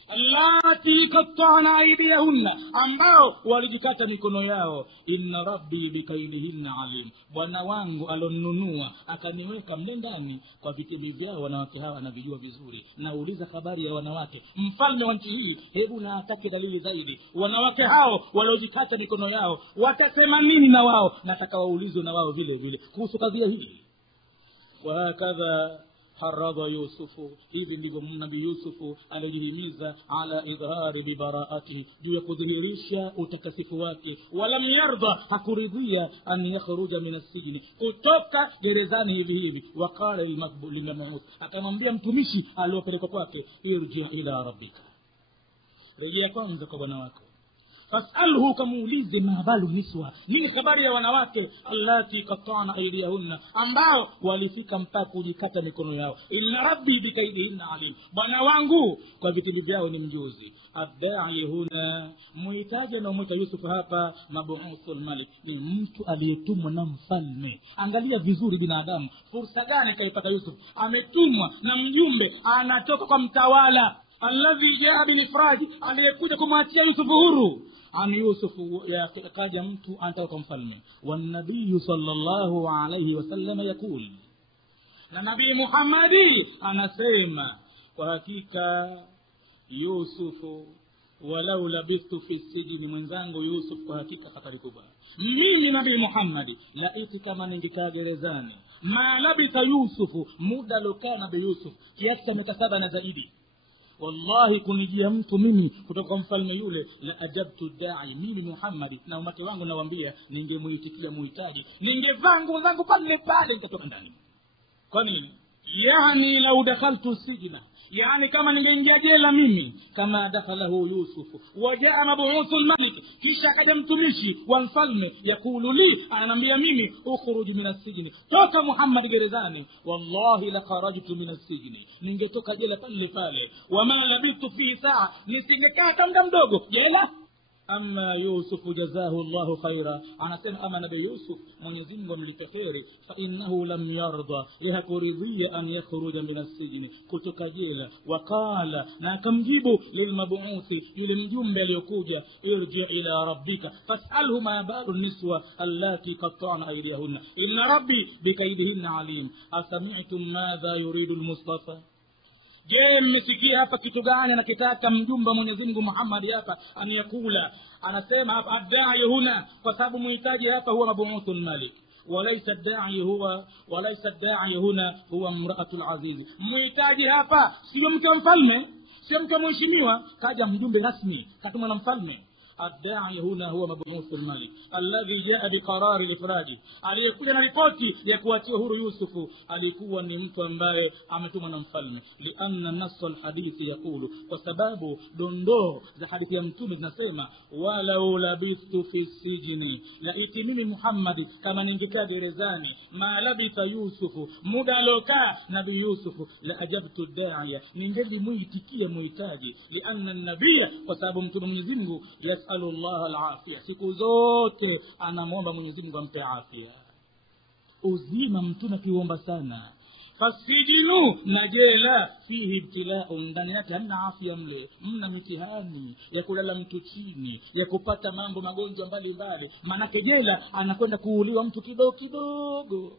allati qatta'na aydiyahunna, ambao walijikata mikono yao, inna rabbi bikaidihinna alim, bwana wangu alonunua akaniweka mle ndani kwa vitimbi vyao wanawake hawa anavijua vizuri. Nauliza habari ya wanawake, mfalme wa nchi hii, hebu na atake dalili zaidi, wanawake hao waliojikata mikono yao watasema nini na wao, nataka waulizwe na wao vile vile kuhusu kadhia hii. Wa hakadha haradha Yusufu, hivi ndivyo nabii Yusufu alijihimiza ala idhari bibaraatihi, juu ya kudhihirisha utakasifu wake. Walam yarda, hakuridhia an yakhruja min as-sijni, kutoka gerezani hivi hivi. Waqala lilmabuuth, akamwambia mtumishi aliyopelekwa kwake, irji' ila rabbika, rejea kwanza kwa bwana wako, fasalhu, kamuulize mabalu niswa, nini habari ya wanawake allati qatta'na aydiyahunna, ambao walifika mpaka kujikata mikono yao, inna rabbi bikaidihinna alim, bwana wangu kwa vitimbi vyao ni mjuzi. Adda'i huna, muhitaji na mwita Yusuf hapa mabuuthul malik, ni mtu aliyetumwa na mfalme. Angalia vizuri binadamu, fursa gani kaipata Yusuf, ametumwa na mjumbe anatoka kwa mtawala alladhi jaa bil ifraj, aliyekuja kumwachia Yusuf huru. An Yusuf, ya kaja mtu anatoka kwa mfalme. Wa nabii sallallahu alayhi wasallam yakul, na nabii Muhammadi anasema, kwa hakika Yusufu walau labistu fi sijni, mwenzangu Yusuf kwa hakika hatari kubwa. Mimi nabii Muhammadi laiti kama ningekaa gerezani, ma labita Yusufu, muda lokaa nabii Yusuf kiasi cha miaka 7 na zaidi, wallahi kunijia mtu mimi kutoka kwa mfalme yule, la ajabtu da'i, mimi Muhammad na umati wangu nawaambia, ningemuitikia muhitaji, ningevaa nguo zangu pale pale nikatoka ndani. Kwa nini? Yani lau dakhaltu sijna, yani kama ningeingia jela mimi, kama dakhalahu Yusuf, wajaa mabuuthul malik, kisha akaja mtumishi wa mfalme, yakulu li, ananiambia mimi, ukhruj min as-sijni, toka Muhammad gerezani, wallahi la kharajtu min as-sijni, ningetoka jela pale pale, wama labitu fi saa, nisingekaa muda mdogo jela. Amma Yusuf jazahu Allahu khaira, anasema ama nabii Yusuf Mwenyezi Mungu amlipe kheri, fa innahu lam yarda, yakuridhia an yakhruja min as-sijni, kutoka jela. Waqala, na akamjibu lilmabuuthi, yule mjumbe aliyokuja, irji' ila rabbika fas'alhu ma balu niswa allati qatta'na aydiyahunna, inna rabbi bikaidihinna alim. Asami'tum madha yuridu al-Mustafa, je, mmesikia hapa kitu gani anakitaka mjumbe wa Mwenyezi Mungu Muhammad hapa aniyakula? Anasema hapa adda'i huna, kwa sababu muhitaji hapa huwa mabuuthul malik, walaysa adda'i huna huwa imra'atul aziz. Muhitaji hapa sio mke wa mfalme, sio mke mheshimiwa, kaja mjumbe rasmi katumwa na mfalme. الداعي هنا هو مبعوث الملك الذي جاء بقرار الافراج, aliyekuja na ripoti ya kuachia huru Yusufu alikuwa ni mtu ambaye ametumwa na mfalme. Lianna nass alhadith yakulu, kwa sababu dondoo za hadithi ya mtume zinasema, walau labistu fi sijni, la itimimi Muhammad kama ningekaa gerezani, ma labita Yusufu, muda alokaa nabii Yusufu, la ajabtu da'iya, ningemuitikia muhitaji. Lianna an-nabiyya, kwa sababu mtume Mwenyezi Mungu yasalu Allah al-afia, siku zote anamuomba Mwenyezi Mungu ampe afya. Uzima mtume kiomba sana. Fasijinu, najela fihi ibtila'un, ndani yake hana afya, mna mitihani ya kulala mtu chini, ya kupata mambo magonjwa mbalimbali. Manake jela anakwenda kuuliwa mtu kidogo kidogo,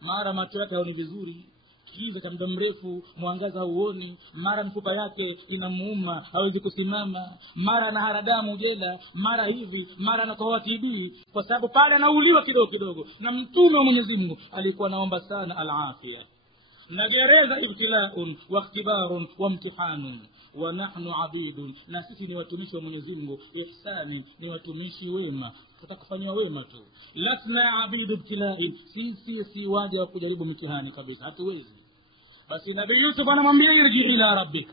mara macho yake haoni vizuri, kiza kwa muda mrefu, mwangaza hauoni, mara mfupa yake inamuuma hawezi kusimama, mara na haradamu jela, mara hivi, mara anakohoa TB, kwa sababu pale anauliwa kidogo kidogo. Na mtume wa Mwenyezi Mungu alikuwa anaomba sana al-afia. Na gereza ibtila'un wa ikhtibarun wa imtihanun, wa nahnu abidun, na sisi ni watumishi wa Mwenyezi Mungu, ihsani, ni watumishi wema, tutakufanywa wema tu. Lasna abidu ibtila'in, sisi si waja wa kujaribu mtihani kabisa, hatuwezi. Basi nabii Yusuf anamwambia irji ila rabbika,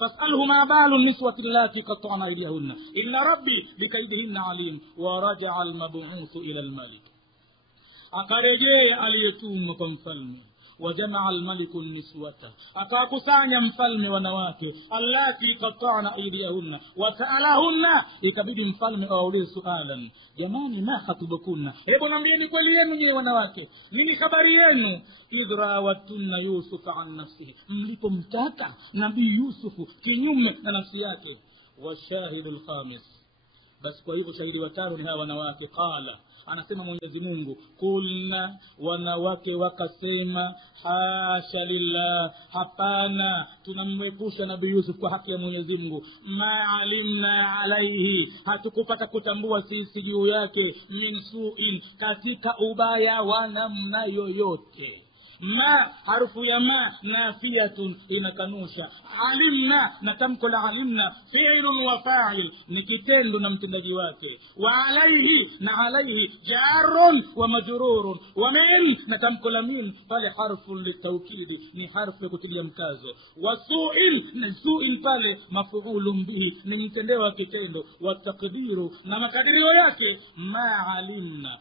فاسأله ما بال النسوة اللاتي قطعن أيديهن إن ربي بكيدهن عليم. ورجع المبعوث إلى الملك, akarejea aliyetumwa kwa mfalme. wajamaa almaliku niswata, akakusanya mfalme wanawake allati qata'na aydiyahunna wa sa'alahunna, ikabidi mfalme awaulize sualan, jamani ma khatubukunna, hebu niambieni kweli yenu nyewe wanawake, nini habari yenu? idra watunna yusufa an nafsihi, mlipomtaka nabii yusufu kinyume na nafsi yake. washahidul khamis, basi kwa hivyo shahidi watano ni hawa wanawake. qala, anasema Mwenyezi Mungu, kulna, wanawake wakasema, hasha lillah, hapana, tunamwepusha nabii Yusuf kwa haki ya Mwenyezi Mungu, ma alimna alaihi, hatukupata kutambua sisi juu yake, min su'in, katika ubaya wa namna yoyote. ma, harufu ya ma nafiyatun, inakanusha. alimna, na tamko la alimna fi'lun wa fa'il, ni kitendo na mtendaji wake. wa alaihi, na alaihi jarun wa majrurun. wa min, na tamko la min pale harfu litawkidi, ni harfu ya kutilia mkazo. wa su'in, na su'in pale maf'ulun bihi, ni mtendewa kitendo. wa taqdiru, na makadirio yake ma alimna,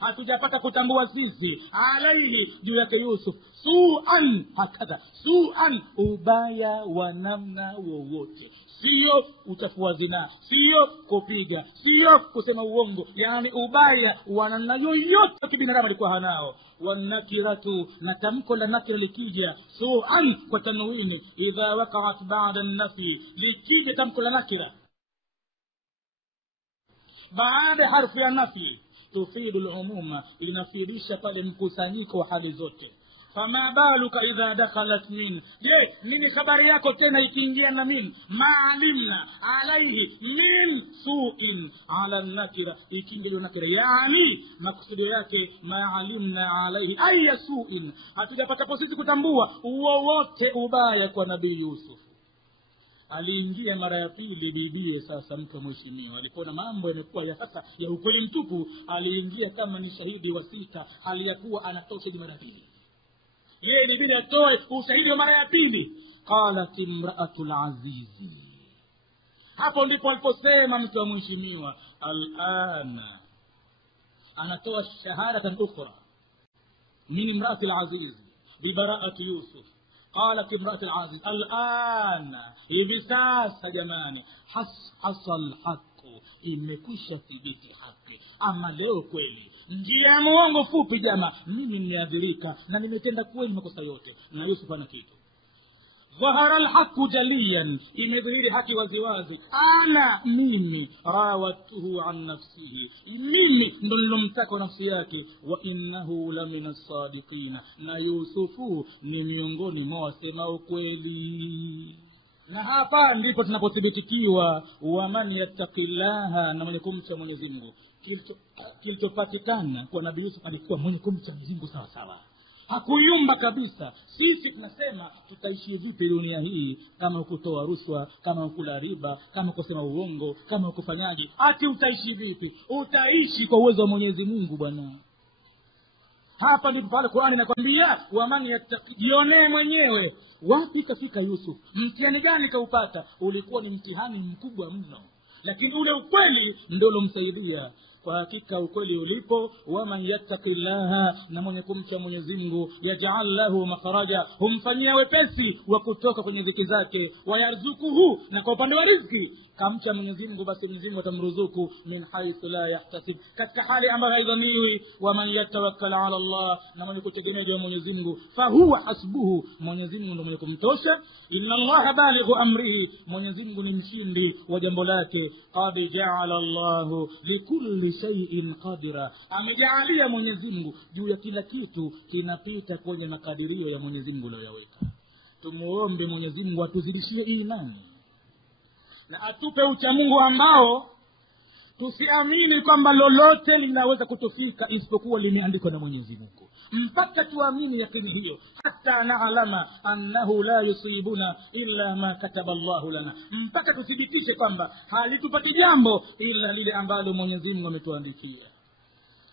hatujapata kutambua sisi alaihi, juu yake Yusuf, su'an, hakadha su'an, ubaya wa namna wowote, sio uchafua zina, sio kupiga, sio kusema uongo, yani ubaya wa namna yoyote kibinadamu alikuwa hanao. wanakiratu, na tamko la nakira likija su'an kwa tanwini, idha waqa'at ba'da an-nafi, likija tamko la nakira baada harfu ya nafi, tufidu al-umuma, inafidisha pale mkusanyiko wa hali zote. fama baluka idha dakhalat min, je, nini habari yako tena ikiingia na min? maalimna alaihi min su'in ala nakira, ikiingia nakira, yani makusudio yake maalimna alaihi ayya su'in, hatujapata sisi kutambua wowote ubaya kwa nabii Yusuf. aliingia mara ya pili bibie, sasa mtu mheshimiwa, alipoona mambo yamekuwa ya sasa ya ukweli mtupu, aliingia kama ni shahidi wa sita, hali ya kuwa anatosha mara pili, yeye ni bila atoe ushahidi wa mara ya pili. qalat imra'atul azizi, hapo ndipo aliposema mtu wa mheshimiwa, al'ana, anatoa shahadatan ukhra min imra'atil azizi bi bara'ati Yusuf. قالت امرأة العزيز الآن, hivi sasa jamani, hasal haqu, imekwisha thibiti haki. ama leo kweli, njia ya muongo fupi jamaa, mimi nimeadhirika na nimetenda kweli makosa yote, na Yusuf ana kitu. ظهر الحق جليا, imedhihiri haki waziwazi. ana, mimi, rawatuhu an nafsihi, mimi ndo nilomtaka nafsi yake. wa innahu lamina sadiqina, na Yusufu ni miongoni mwa wasema ukweli. na hapa ndipo tunapothibitikiwa wa man yattaqillaha, na mwenye kumcha Mwenyezi Mungu. Kilichopatikana kwa nabii Yusuf, alikuwa mwenye kumcha Mwenyezi Mungu sawa sawa, hakuyumba kabisa. sisi tunasema tutaishi vipi dunia hii kama ukutoa rushwa, kama ukula riba, kama kusema uongo, kama ukufanyaje? ati utaishi vipi? utaishi kwa uwezo wa Mwenyezi Mungu bwana. hapa ndipo pale Qur'ani inakwambia waman yattaqi, jionee mwenyewe. wapi kafika Yusuf? mtihani gani kaupata? ulikuwa ni mtihani mkubwa mno, lakini ule ukweli ndio ulomsaidia. kwa hakika ukweli ulipo, waman yattaqillaha, na mwenye kumcha Mwenyezi Mungu, yaj'al lahu makhraja, humfanyia wepesi wa kutoka kwenye dhiki zake, wayarzukuhu, na kwa upande wa riziki kamcha Mwenyezi Mungu, basi Mwenyezi Mungu atamruzuku min haythu la yahtasib, katika hali ambayo haidhaniwi. waman yatawakkal ala Allah, na mwenye kutegemea Mwenyezi Mungu, fahuwa hasbuhu, Mwenyezi Mungu ndiye mwenye kumtosha. inna Allaha balighu amrihi, Mwenyezi Mungu ni mshindi wa jambo lake. qad ja'ala Allahu likulli shay'in qadira, amejaalia Mwenyezi Mungu juu ya kila kitu kinapita kwenye makadirio ya Mwenyezi Mungu aliyoweka. tumuombe Mwenyezi Mungu atuzidishie imani na atupe ucha Mungu ambao tusiamini kwamba lolote linaweza kutufika isipokuwa limeandikwa na Mwenyezi Mungu, mpaka tuamini yakini hiyo. hata na'lama annahu la yusibuna illa ma kataba Allahu lana, mpaka tuthibitishe kwamba halitupati jambo ila lile ambalo Mwenyezi Mungu ametuandikia.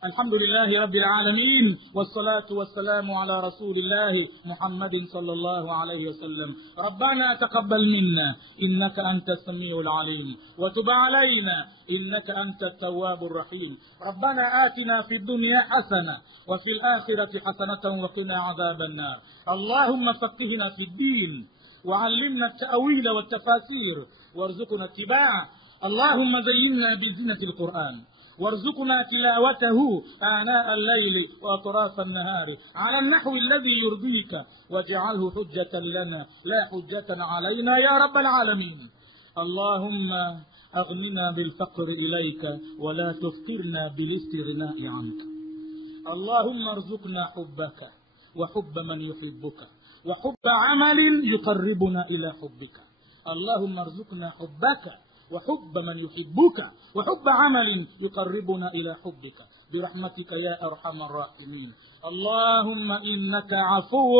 الحمد لله رب العالمين، والصلاة والسلام على رسول الله محمد صلى الله عليه وسلم. ربنا تقبل منا إنك أنت السميع العليم، وتب علينا إنك أنت التواب الرحيم. ربنا آتنا في الدنيا حسنة وفي الآخرة حسنة وقنا عذاب النار. اللهم فقهنا في الدين، وعلمنا التأويل والتفاسير، وارزقنا اتباعه. اللهم زينا بزينة القرآن، وارزقنا تلاوته آناء الليل وأطراف النهار على النحو الذي يرضيك، واجعله حجة لنا لا حجة علينا يا رب العالمين. اللهم أغننا بالفقر إليك ولا تفقرنا بالاستغناء عنك. اللهم ارزقنا حبك وحب من يحبك، وحب عمل يقربنا إلى حبك. اللهم ارزقنا حبك وحب من يحبك، وحب عمل يقربنا إلى حبك برحمتك يا أرحم الراحمين. اللهم إنك عفو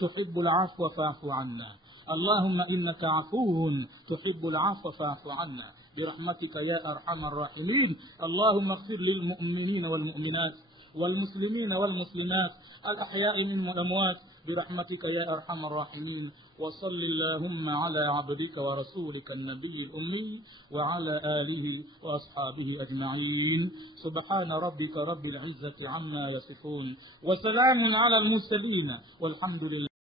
تحب العفو فاعف عنا. اللهم إنك عفو تحب العفو فاعف عنا برحمتك يا أرحم الراحمين. اللهم اغفر للمؤمنين والمؤمنات والمسلمين والمسلمات الأحياء منهم والأموات برحمتك يا أرحم الراحمين. وصل اللهم على عبدك ورسولك النبي الأمي وعلى آله وأصحابه أجمعين. سبحان ربك رب العزة عما يصفون، وسلام على المرسلين، والحمد لله.